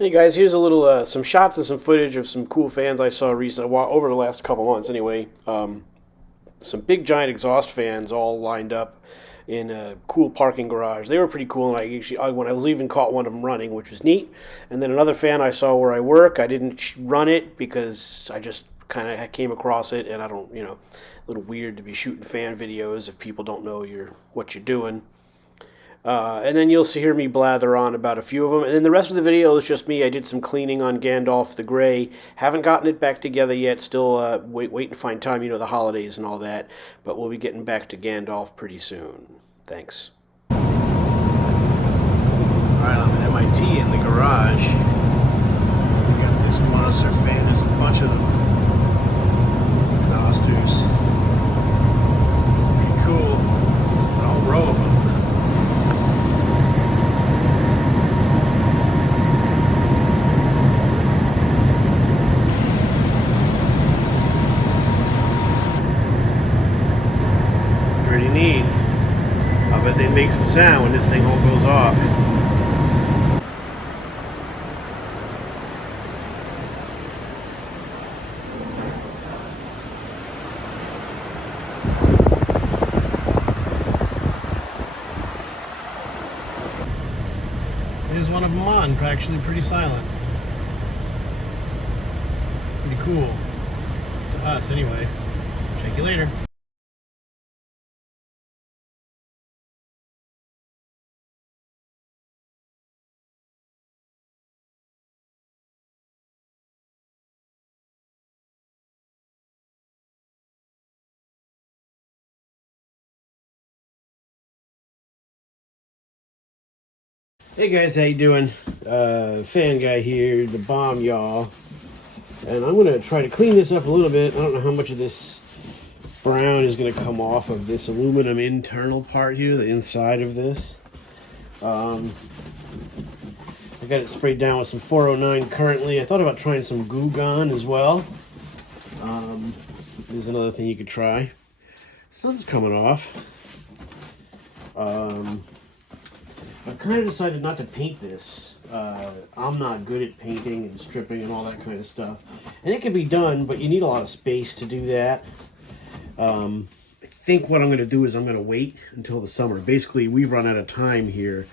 Hey guys, here's a little some shots and some footage of some cool fans I saw recently over the last couple months. Anyway, some big giant exhaust fans all lined up in a cool parking garage. They were pretty cool, and when I was even caught one of them running, which was neat. And then another fan I saw where I work. I didn't run it because I just kind of came across it, and I don't, a little weird to be shooting fan videos if people don't know what you're doing. And then you'll hear me blather on about a few of them. And then the rest of the video is just me. I did some cleaning on Gandalf the Grey. Haven't gotten it back together yet. Still waiting to find time, the holidays and all that. But we'll be getting back to Gandalf pretty soon. Thanks. All right, I'm at MIT in the garage. We got this monster fan. There's a bunch of them. Exhausters. Pretty cool. A whole row of them. Pretty neat. I bet they make some sound when this thing all goes off. There's one of them on, actually pretty silent. Pretty cool. To us, anyway. Check you later. Hey guys, how you doing? Fan guy here, the bomb y'all. And I'm gonna try to clean this up a little bit. I don't know how much of this brown is gonna come off of this aluminum internal part here, the inside of this. I got it sprayed down with some 409 currently. I thought about trying some Goo Gone as well. There's another thing you could try. Something's coming off. I've kind of decided not to paint this. I'm not good at painting and stripping and all that kind of stuff. And it can be done, but you need a lot of space to do that. I think what I'm going to do is I'm going to wait until the summer. Basically, we've run out of time here.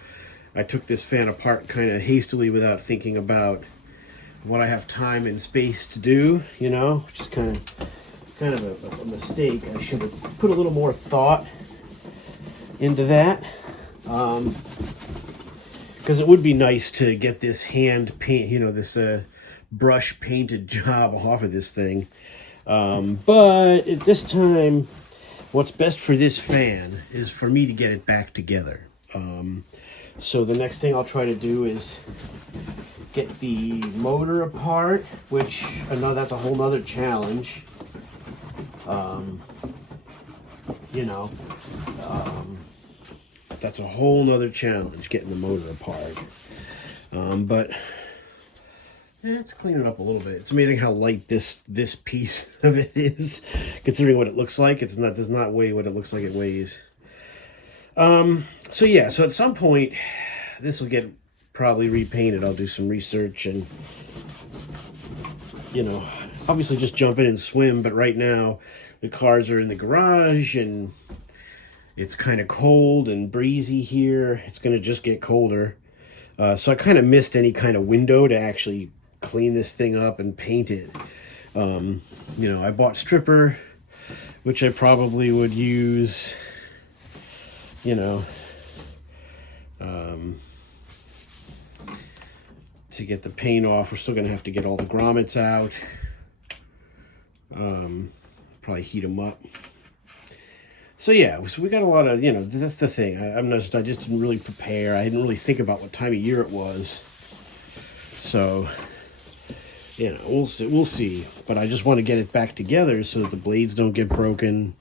I took this fan apart kind of hastily without thinking about what I have time and space to do, which is kind of a mistake. I should have put a little more thought into that. Because it would be nice to get this hand paint, this brush painted job off of this thing. But at this time, what's best for this fan is for me to get it back together. So the next thing I'll try to do is get the motor apart, which I know that's a whole nother challenge. That's a whole nother challenge, getting the motor apart. But let's clean it up a little bit. It's amazing how light this piece of it is, considering what it looks like. Does not weigh what it looks like it weighs. So at some point, this will get probably repainted. I'll do some research and, obviously just jump in and swim. But right now, the cars are in the garage and it's kind of cold and breezy here. It's going to just get colder. So I kind of missed any kind of window to actually clean this thing up and paint it. I bought stripper, which I probably would use, to get the paint off. We're still going to have to get all the grommets out. Probably heat them up. So we got a lot of, that's the thing. I just didn't really prepare. I didn't really think about what time of year it was. So, we'll see. But I just want to get it back together so that the blades don't get broken,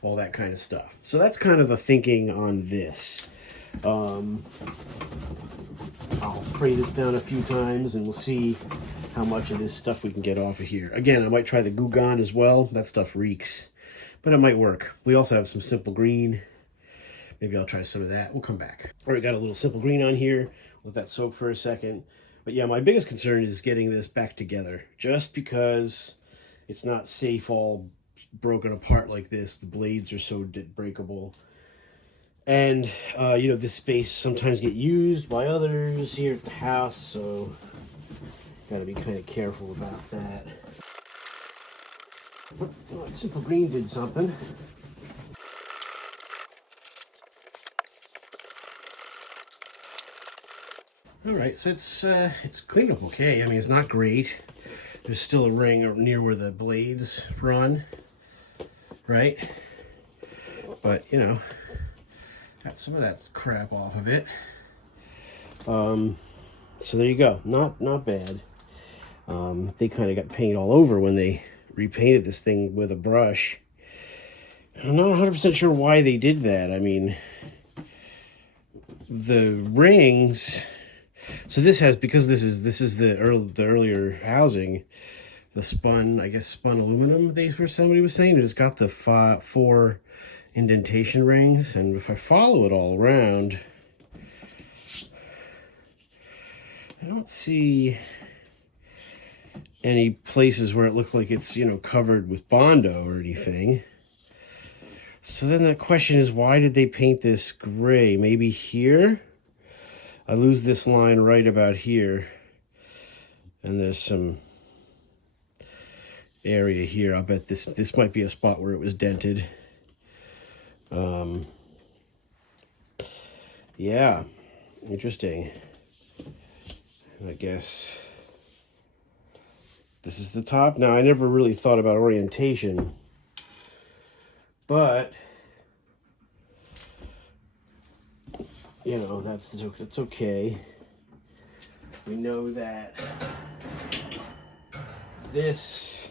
all that kind of stuff. So that's kind of the thinking on this. I'll spray this down a few times and we'll see how much of this stuff we can get off of here. Again, I might try the Goo Gone as well. That stuff reeks. But it might work. We also have some Simple Green. Maybe I'll try some of that. We'll come back. All right, got a little Simple Green on here. Let that soak for a second. But yeah, my biggest concern is getting this back together. Just because it's not safe all broken apart like this. The blades are so breakable. And, this space sometimes get used by others here at the house, so gotta be kind of careful about that. Well, Simple Green did something. All right, so it's cleaned up okay. I mean, it's not great. There's still a ring near where the blades run, right? But got some of that crap off of it. So there you go. Not bad. They kind of got paint all over when they repainted this thing with a brush. I'm not 100% sure why they did that. I mean, the rings. So this has, because this is the earlier housing, the spun aluminum. Somebody was saying it's got the 4 indentation rings, and if I follow it all around, I don't see any places where it looks like it's covered with Bondo or anything. So then the question is, why did they paint this gray? Maybe here? I lose this line right about here, and there's some area here. I'll bet this might be a spot where it was dented. Yeah, interesting. I guess this is the top. Now, I never really thought about orientation, but that's okay. We know that this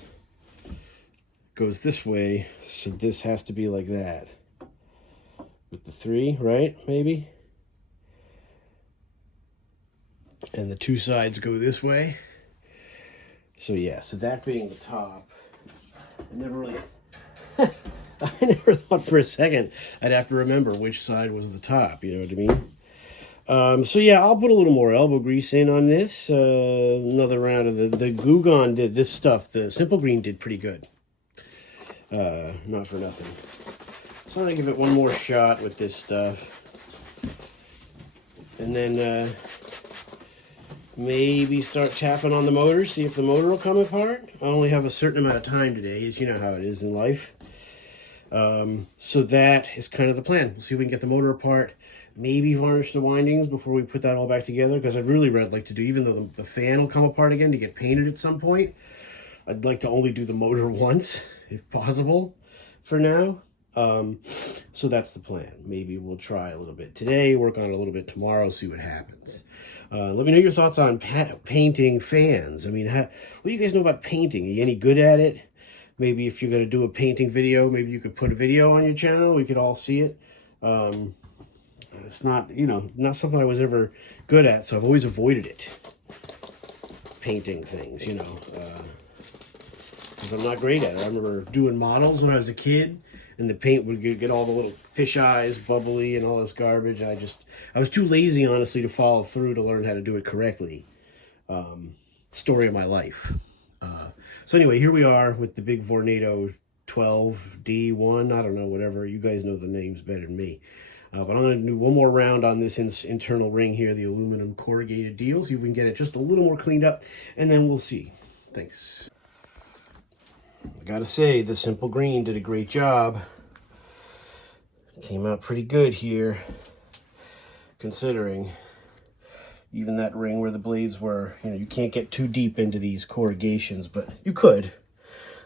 goes this way, so this has to be like that. With the 3, right? Maybe? And the 2 sides go this way. So yeah, so that being the top, I never thought for a second I'd have to remember which side was the top, you know what I mean? So yeah, I'll put a little more elbow grease in on this. Another round of the Gugon did this stuff. The Simple Green did pretty good. Not for nothing. So I'm gonna give it one more shot with this stuff. And then maybe start tapping on the motor, see if the motor will come apart. I only have a certain amount of time today, as you know how it is in life. So that is kind of the plan. We'll see if we can get the motor apart, maybe varnish the windings before we put that all back together, because I'd really like to do, even though the fan will come apart again to get painted at some point, I'd like to only do the motor once, if possible, for now. So that's the plan. Maybe we'll try a little bit today, work on it a little bit tomorrow, see what happens. Let me know your thoughts on painting fans. I mean, what do you guys know about painting? Are you any good at it? Maybe if you're going to do a painting video, maybe you could put a video on your channel. We could all see it. It's not, not something I was ever good at, so I've always avoided it. Painting things, because I'm not great at it. I remember doing models when I was a kid, and the paint would get all the little fish eyes bubbly and all this garbage. I was too lazy, honestly, to follow through to learn how to do it correctly. Story of my life. So anyway, here we are with the big Vornado 12D1. I don't know, whatever. You guys know the names better than me. But I'm going to do one more round on this internal ring here, the aluminum corrugated deal. See if we can get it just a little more cleaned up, and then we'll see. Thanks. I gotta say, the Simple Green did a great job. Came out pretty good here, considering. Even that ring where the blades were, you can't get too deep into these corrugations, but you could.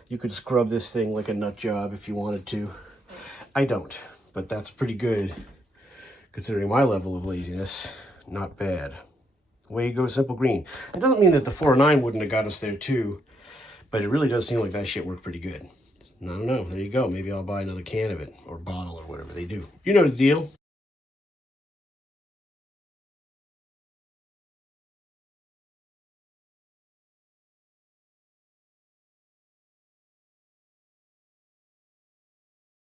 You could scrub this thing like a nut job if you wanted to. I don't, but that's pretty good, considering my level of laziness. Not bad. Way you go, Simple Green. It doesn't mean that the 409 wouldn't have got us there too, but it really does seem like that shit worked pretty good. I don't know. There you go. Maybe I'll buy another can of it, or bottle, or whatever they do. You know the deal.